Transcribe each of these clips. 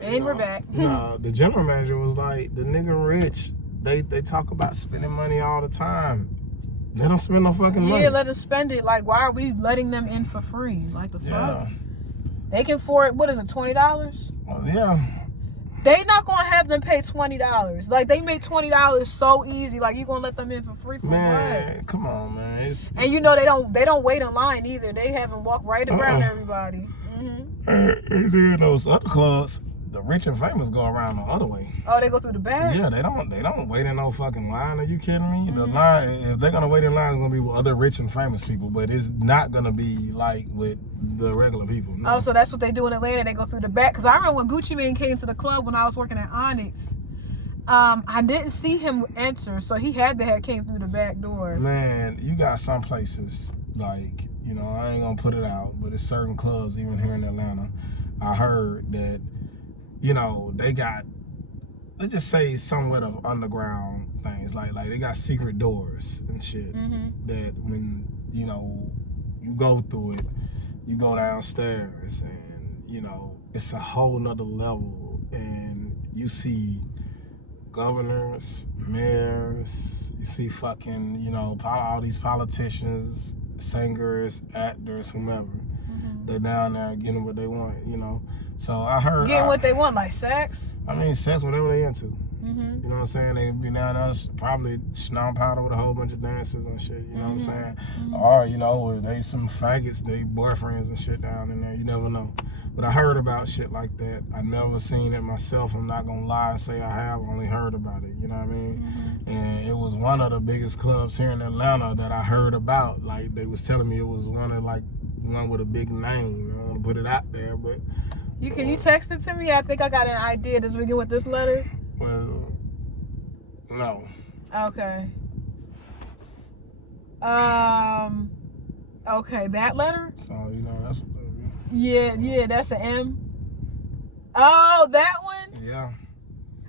Yeah. And we're back. The general manager was like, the nigga rich. They talk about spending money all the time. They don't spend no fucking money. Yeah, let them spend it. Like, why are we letting them in for free? Like, the fuck? Yeah. They can afford, what is it, $20? Well, yeah. They not gonna have them pay $20. Like, they make $20 so easy. Like, you gonna let them in for free for Man, what? come on, man. It's, and you know they don't wait in line either. They have them walk right around everybody. Mm-hmm. And then those other clubs, the rich and famous go around the other way. Oh, they go through the back? Yeah, they don't wait in no fucking line. Are you kidding me? The line, if they're gonna wait in line, it's gonna be with other rich and famous people, but it's not gonna be like with the regular people. No. Oh, so that's what they do in Atlanta. They go through the back. Because I remember when Gucci Mane came to the club when I was working at Onyx. I didn't see him enter, so he had to have came through the back door. Man, you got some places like, you know, I ain't gonna put it out, but it's certain clubs even here in Atlanta. I heard that, you know, they got, let's just say somewhat of underground things, like they got secret doors and shit that when, you know, you go through it, you go downstairs and, you know, it's a whole nother level and you see governors, mayors, you see fucking, you know, all these politicians, singers, actors, whomever. They're down there getting what they want, you know. So I heard getting what they want, like sex. I mean, sex, whatever they into. You know what I'm saying? They be down there probably snout powder with a whole bunch of dancers and shit. You know what I'm saying? Or you know, they some faggots, they boyfriends and shit down in there. You never know. But I heard about shit like that. I never seen it myself. I'm not gonna lie and say I have. Only heard about it. You know what I mean? And it was one of the biggest clubs here in Atlanta that I heard about. Like they was telling me it was one with a big name. I don't want to put it out there, but can you text it to me? I think I got an idea. Does we get with this letter? Well, no. Okay. Okay, that letter? So you know that's what that is. Yeah, that's an M. Oh, that one? Yeah.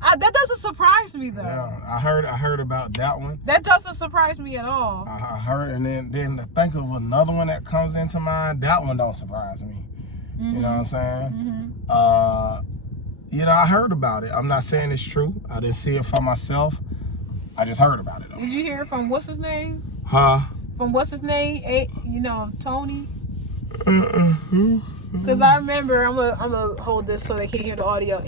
That doesn't surprise me though. Yeah, I heard about that one. That doesn't surprise me at all. I heard, and then to think of another one that comes into mind, that one don't surprise me. You know what I'm saying? You know, I heard about it. I'm not saying it's true. I didn't see it for myself. I just heard about it though. Did you hear it from what's his name? Huh? From what's his name? You know, Tony? Because I remember, I'm gonna hold this so they can't hear the audio.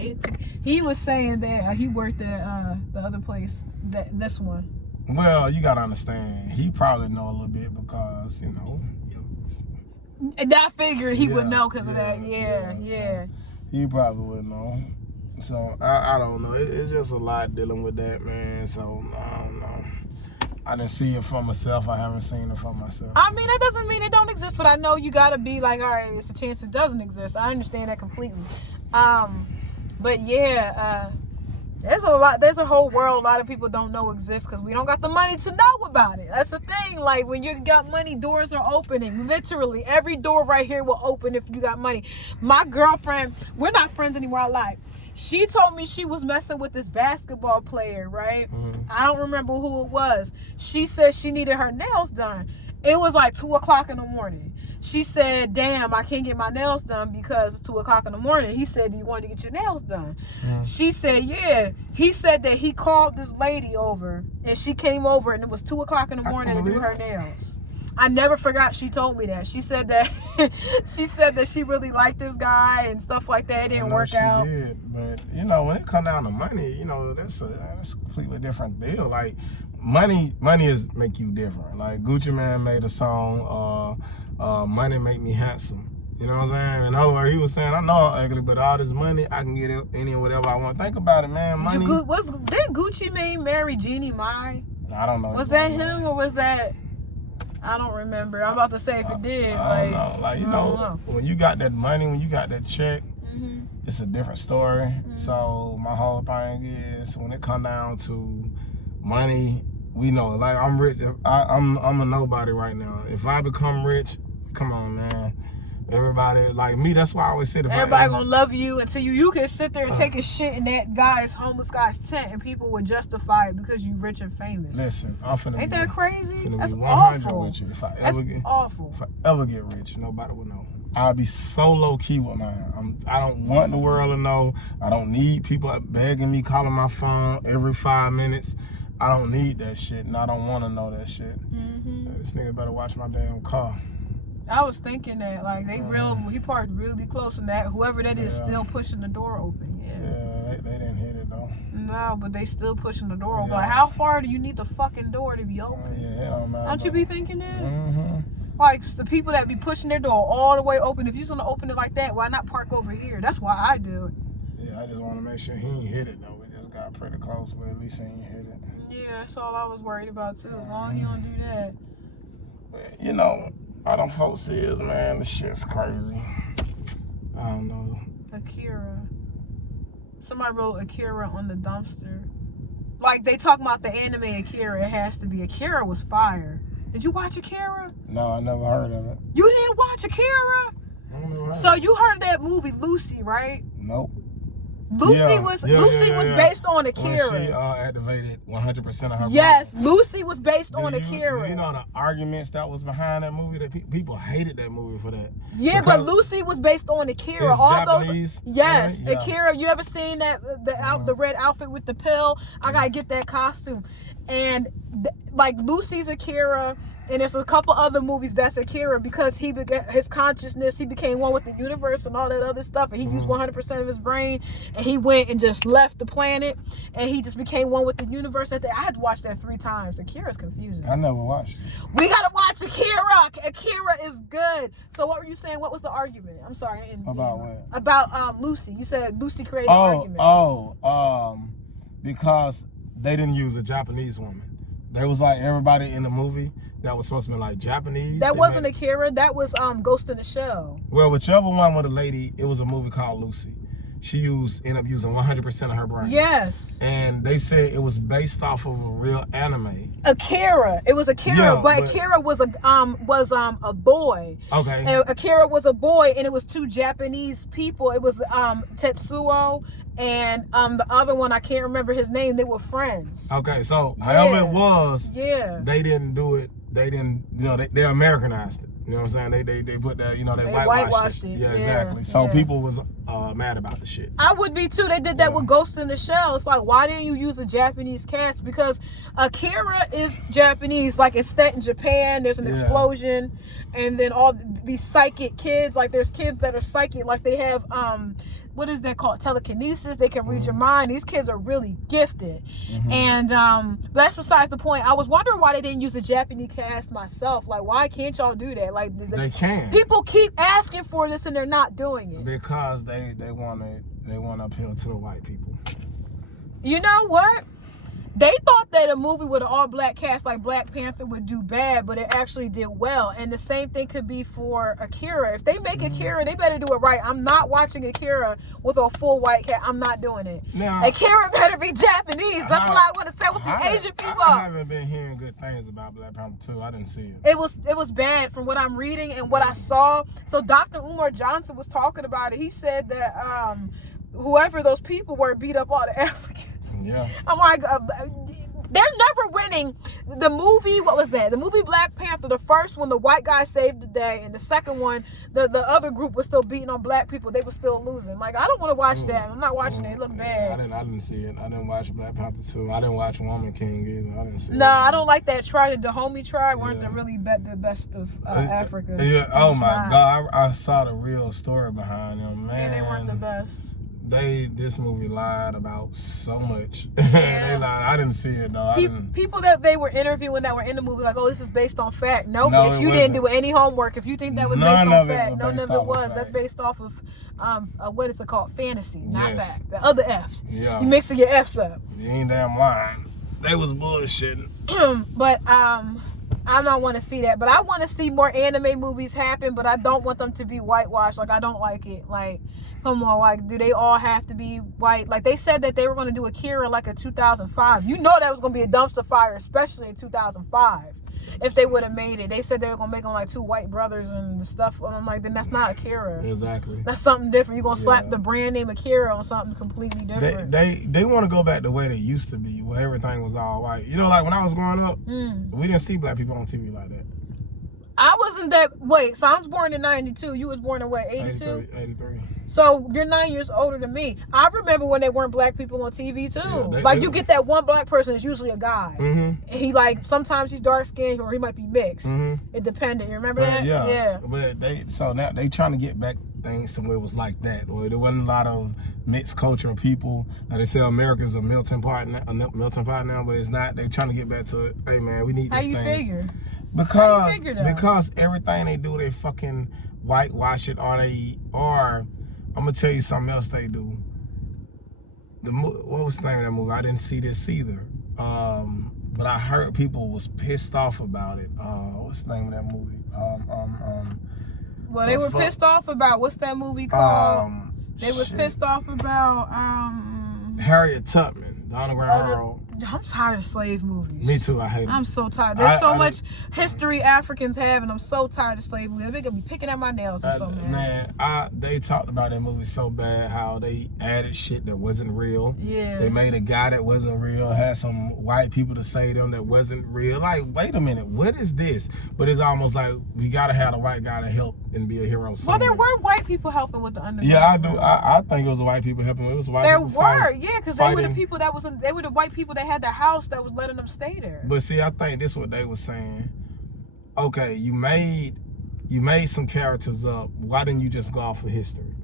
He was saying that he worked at the other place, this one. Well, you gotta understand, he probably know a little bit because, you know. And I figured he would know because of that. Yeah. So he probably would know. So I don't know. It's just a lot dealing with that, man. So I don't know. I didn't see it for myself. I haven't seen it for myself. I mean, that doesn't mean it don't exist, but I know you gotta be like, all right, it's a chance it doesn't exist. I understand that completely. But yeah, there's a whole world a lot of people don't know exists because we don't got the money to know about it. That's the thing. Like when you got money, doors are opening. Literally, every door right here will open if you got money. My girlfriend, we're not friends anymore. I lied. She told me she was messing with this basketball player, right? I don't remember who it was. She said she needed her nails done. It was like 2:00 in the morning. She said, damn, I can't get my nails done because it's 2:00 in the morning. He said, do you want to get your nails done? She said, yeah. He said that he called this lady over and she came over and it was 2:00 in the morning to do her nails. I never forgot she told me that. She said that she really liked this guy and stuff like that. It didn't work out. She did, but you know, when it come down to money, you know, that's a completely different deal. Like money is make you different. Like Gucci Mane made a song, Money Make Me Handsome. You know what I'm saying? In other words, he was saying, I know I'm ugly, but all this money, I can get any and whatever I want. Think about it, man. Money. Did Gucci Mane marry Jeannie Mai? I don't know. Was that him or was that? I don't remember. I'm about to say if it did. I don't know. Like, you know, when you got that money, when you got that check, it's a different story. So my whole thing is when it come down to money, we know. Like I'm rich. I'm a nobody right now. If I become rich, come on, man. Everybody like me. That's why I always said everybody gonna love you until you can sit there and take a shit in that homeless guy's tent and people would justify it because you rich and famous. Listen, I'm finna Ain't that crazy? That's be 100 awful. with you. If I That's ever get awful. If I ever get rich, nobody will know. I'll be so low key with mine. I don't want the world to know. I don't need people begging me, calling my phone every 5 minutes. I don't need that shit, and I don't want to know that shit. This nigga better watch my damn car. I was thinking that, like, he parked really close, and that whoever that is still pushing the door open. Yeah, they didn't hit it though. No, but they still pushing the door open. Like, how far do you need the fucking door to be open? Yeah, it don't matter. Don't you be thinking that? Like, the people that be pushing their door all the way open, if you're gonna open it like that, why not park over here? That's why I do it. Yeah, I just want to make sure he ain't hit it though. We just got pretty close, but at least he ain't hit it. Yeah, that's all I was worried about too. As long as you don't do that. But, you know, all them folks is, man, this shit's crazy. I don't know. Akira. Somebody wrote Akira on the dumpster. Like, they talking about the anime Akira. It has to be. Akira was fire. Did you watch Akira? No, I never heard of it. You didn't watch Akira? So you heard of that movie Lucy, right? Nope. Lucy was based on Akira. When she activated 100% of her Yes, brain. Lucy was based on Akira. You know the arguments that was behind that movie? That people hated that movie for that. Yeah, but Lucy was based on Akira. All Japanese, those, yes, yeah. Akira. You ever seen that the red outfit with the pill? I gotta get that costume. And like Lucy's Akira, and there's a couple other movies that's Akira because he began his consciousness. He became one with the universe and all that other stuff, and he used 100% of his brain, and he went and just left the planet, and he just became one with the universe. I had to watch that 3 times. Akira's confusing. I never watched it. We gotta watch Akira. Akira is good. So what were you saying? What was the argument? I'm sorry. About what? About Lucy. You said Lucy created argument. Because they didn't use a Japanese woman. They was like everybody in the movie that was supposed to be like Japanese. That wasn't Akira. That was Ghost in the Shell. Well, whichever one with a lady, it was a movie called Lucy. She ended up using 100% of her brain. Yes. And they said it was based off of a real anime. Akira. It was Akira, Yeah, but Akira was a boy. Okay. And Akira was a boy, and it was 2 Japanese people. It was Tetsuo and the other one, I can't remember his name. They were friends. Okay, so however it was, they didn't do it. They didn't, they Americanized it. You know what I'm saying? They put that, they whitewashed it. Yeah, exactly. So people was mad about the shit. I would be too. They did that with Ghost in the Shell. It's like, why didn't you use a Japanese cast? Because Akira is Japanese. Like, it's set in Japan. There's an explosion. And then all these psychic kids, like there's kids that are psychic. Like they have, what is that called? Telekinesis. They can read your mind. These kids are really gifted. And but that's besides the point. I was wondering why they didn't use a Japanese cast myself. Like, why can't y'all do that? Like, they can. People keep asking for this and they're not doing it. Because they want to appeal to the white people. You know what? They thought that a movie with an all-black cast like Black Panther would do bad, but it actually did well. And the same thing could be for Akira. If they make Akira, they better do it right. I'm not watching Akira with a full white cast. I'm not doing it. Now, Akira better be Japanese. That's what I want to say with some Asian people. I haven't been hearing good things about Black Panther 2. I didn't see it. It was bad from what I'm reading and what I saw. So Dr. Umar Johnson was talking about it. He said that whoever those people were beat up all the Africans. Yeah. I'm like, they're never winning. The movie, what was that? The movie Black Panther, the first one, the white guy saved the day, and the second one, the other group was still beating on black people. They were still losing. Like, I don't want to watch that. I'm not watching it. It looked bad. I didn't see it. I didn't watch Black Panther 2. I didn't watch Woman King either. I didn't see it. No, I don't like that tribe. The Dahomey tribe weren't the best of Africa. Yeah. Oh my God. I saw the real story behind them, man. Yeah, they weren't the best. This movie lied about so much. They lied. I didn't see it though. People that they were interviewing that were in the movie, like, oh, this is based on fact. No, bitch, you didn't do any homework. If you think that was based on fact, none of it was. That's based off of what is it called? Fantasy, not fact. The other F's. Yeah. You mixing your F's up. You ain't damn lying. They was bullshitting. But I don't want to see that. But I want to see more anime movies happen, but I don't want them to be whitewashed. Like, I don't like it. Like, come on, like, do they all have to be white? Like, they said that they were going to do Akira like a 2005. You know that was going to be a dumpster fire, especially in 2005. If they would have made it. They said they were going to make them like 2 white brothers and stuff. And I'm like, then that's not Akira. Exactly. That's something different. You're going to slap the brand name Akira on something completely different. They want to go back the way they used to be, where everything was all white. You know, like when I was growing up, we didn't see black people on TV like that. I wasn't that. Wait, so I was born in 92. You was born in what, 82? 83. So you're 9 years older than me. I remember when there weren't black people on TV too. Yeah, you get that one black person. It's usually a guy. Mm-hmm. And he sometimes he's dark skinned or he might be mixed. Mm-hmm. It depended. You remember that? Yeah. But now they trying to get back things to where it was like that. Or there wasn't a lot of mixed culture of people. Like they say America's a melting pot now, but it's not. They trying to get back to it. Hey man, we need this thing. How you figure? Because everything they do, they fucking whitewash it, or I'm gonna tell you something else they do. What was the name of that movie? I didn't see this either. But I heard people was pissed off about it. What's the name of that movie? Well, they were pissed off about what's that movie called? They was pissed off about Harriet Tubman, the Underground Railroad. I'm tired of slave movies. Me too. I hate them. I'm so tired. There's so much history Africans have, and I'm so tired of slave movies. They're gonna be picking at my nails. I'm so mad. Man, they talked about that movie so bad, how they added shit that wasn't real. Yeah. They made a guy that wasn't real, had some white people to say them that wasn't real. Like, wait a minute, what is this? But it's almost like we gotta have a white guy to help and be a hero somewhere. Well, there were white people helping with the underground. Yeah, I do. I think it was white people helping. It was white people fighting. Yeah, because they were the people they were the white people that had the house that was letting them stay there. But see, I think this is what they were saying. Okay, you made some characters up. Why didn't you just go off of history?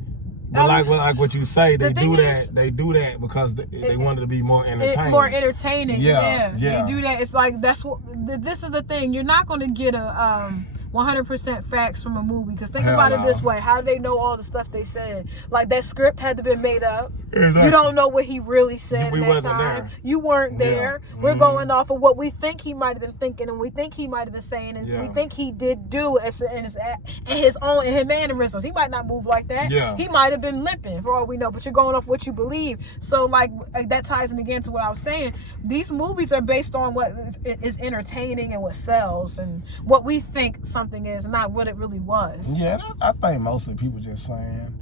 But like what you say, they do that because they wanted to be more entertaining. More entertaining. Yeah. They do that. It's like this is the thing. You're not going to get a 100% facts from a movie, because think about it this way: how do they know all the stuff they said? Like, that script had to be made up. Exactly. You don't know what he really said. We wasn't there. You weren't there. Yeah. We're going off of what we think he might have been thinking, and we think he might have been saying, and we think he did do in his mannerisms. He might not move like that. Yeah. He might have been limping, for all we know. But you're going off what you believe. So like that ties in again to what I was saying. These movies are based on what is entertaining and what sells, and what we think something is, not what it really was. Yeah, I think mostly people just saying,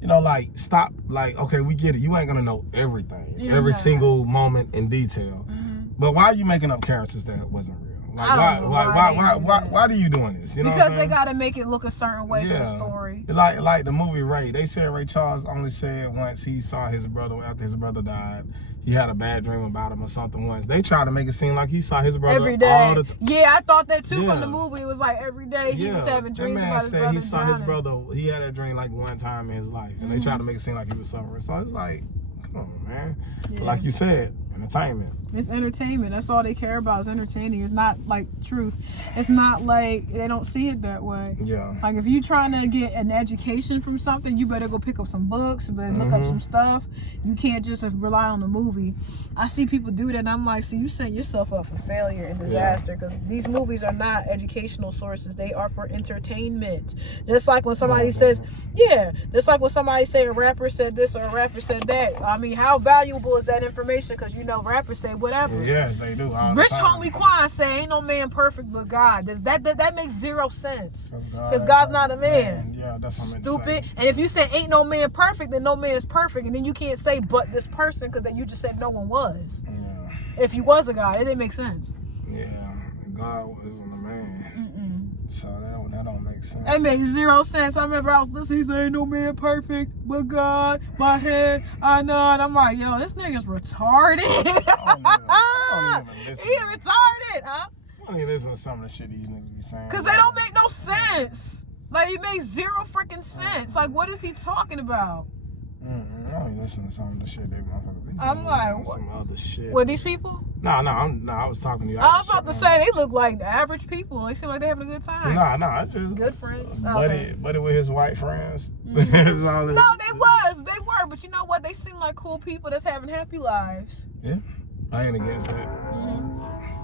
like, stop, like, okay, we get it. You ain't gonna know everything, every single moment in detail. Mm-hmm. But why are you making up characters that wasn't real? Like, why are you doing this? Because they gotta make it look a certain way for the story. Like the movie Ray. They said Ray Charles only said once he saw his brother after his brother died. He had a bad dream about him or something once. They try to make it seem like he saw his brother every day. all the time. Yeah, I thought that too from the movie. It was like every day he was having dreams about his brother. He saw his brother. He had that dream like one time in his life, and they tried to make it seem like he was suffering. So it's like, come on, man. Yeah. Like you said, entertainment. It's entertainment. That's all they care about is entertaining. It's not like truth. It's not like they don't see it that way. Yeah. Like, if you're trying to get an education from something, you better go pick up some books, you better look up some stuff. You can't just rely on the movie. I see people do that, and I'm like, see, you set yourself up for failure and disaster, because these movies are not educational sources. They are for entertainment. Just like when somebody says, just like when somebody say a rapper said this or a rapper said that. I mean, how valuable is that information? Because rappers say whatever. Yes, they do. Rich homie Quan say, "Ain't no man perfect but God." That makes zero sense. Because God's not a man. Yeah, that's what I'm stupid. And if you say ain't no man perfect, then no man is perfect, and then you can't say but this person, because then you just said no one was. Yeah. If he was a God, it didn't make sense. Yeah, God isn't a man. So that don't make sense. It makes zero sense. I remember I was listening, he said, ain't no man perfect but God, my head, I know. And I'm like, yo, this nigga's retarded. I don't even listen. He retarded, huh? I don't even listen to some of the shit these niggas be saying. Because they don't make no sense. Like, it makes zero freaking sense. Like, what is he talking about? I don't even listen to some of the shit they motherfuckers be saying. I'm like, what? Some other shit. What, these people? No, I was talking to you. I was about to say, they look like average people. They seem like they're having a good time. I just... Good friends. Buddy with his white friends. No, they were. But you know what? They seem like cool people that's having happy lives. Yeah. I ain't against that.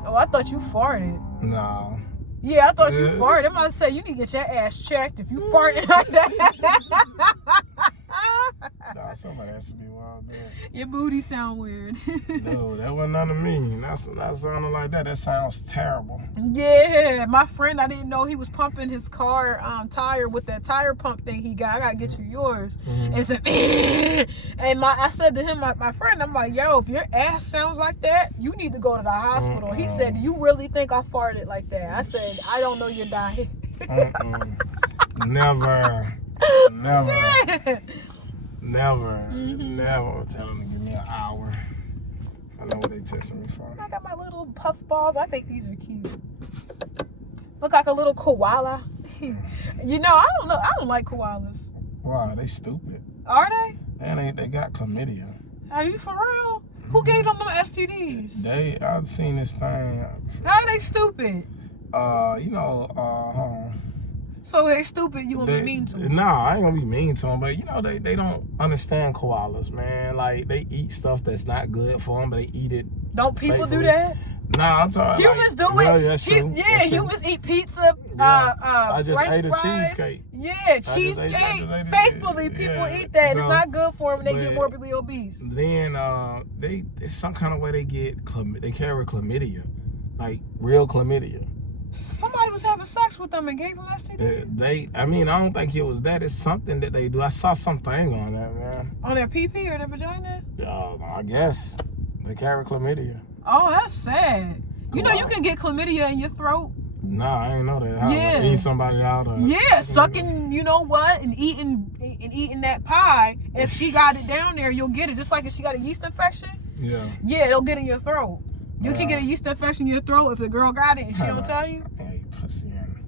Oh, I thought you farted. No. Yeah, I thought you farted. I'm about to say, you need to get your ass checked if you farted like that. Nah, somebody has to be wild, man. Your booty sound weird. No, that wasn't none of me. That sounded like that. That sounds terrible. Yeah, my friend, I didn't know he was pumping his car tire with that tire pump thing he got. I gotta get you yours. And it said, and I said to him, my friend, I'm like, yo, if your ass sounds like that, you need to go to the hospital. He said, do you really think I farted like that? I said, I don't know your diet. Never. Mm-hmm. Never tell them to give me an hour. I know what they testing me for. I got my little puff balls. I think these are cute. Look like a little koala. You know, I don't like koalas. Why? They stupid. Are they? And they got chlamydia. Are you for real? Who gave them STDs? I've seen this thing. How are they stupid? So they stupid, you gonna be mean to them? Nah, I ain't gonna be mean to them, but they don't understand koalas, man. Like, they eat stuff that's not good for them, but they eat it. Don't people faithfully. do that? Nah, I'm talking. Humans do it. Yeah, that's true. Yeah, humans eat pizza. I just French ate a fries. cheesecake. Yeah, cheesecake. Faithfully, people eat that. It's not good for them. And they get morbidly obese. Then it's some kind of way they carry chlamydia, like real chlamydia. Somebody was having sex with them and gave them STD. I don't think it was that. It's something that they do. I saw something on that, man. On their pee-pee or their vagina? I guess they carry chlamydia. Oh, that's sad. You know you can get chlamydia in your throat. Nah, I ain't know that. Eat somebody out or sucking, you know what, and eating that pie. If she got it down there, you'll get it. Just like if she got a yeast infection. Yeah, it'll get in your throat. You can get a yeast infection in your throat if the girl got it and she don't tell you. I ate pussy in.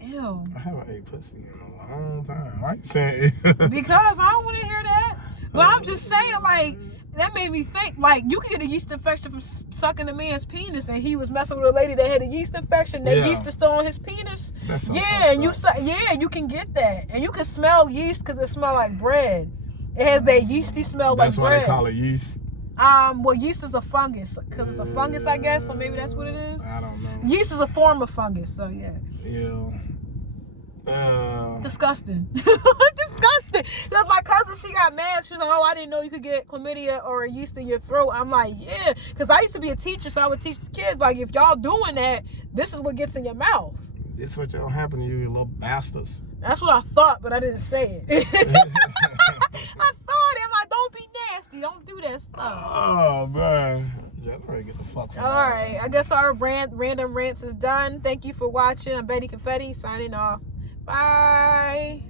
Ew. I haven't ate pussy in a long time. Why you saying it? Because I don't want to hear that. But I'm just saying, like, that made me think, like, you could get a yeast infection from sucking a man's penis, and he was messing with a lady that had a yeast infection. That yeast is still on his penis. That's so and you can get that, and you can smell yeast because it smells like bread. It has that yeasty smell like bread. That's why they call it yeast. Well, yeast is a fungus because it's a fungus, I guess. So maybe that's what it is. I don't know. Yeast is a form of fungus, so yeah. Disgusting. Disgusting. That's my cousin. She got mad. She was like, "Oh, I didn't know you could get chlamydia or a yeast in your throat." I'm like, "Yeah," because I used to be a teacher, so I would teach the kids, like, if y'all doing that, this is what gets in your mouth. This is what y'all happen to you little bastards. That's what I thought, but I didn't say it. I thought it. Like, don't be nasty. Don't do that stuff. Oh man. I'm ready to get the fuck from All right. I guess our random rants is done. Thank you for watching. I'm Betty Confetti signing off. Bye.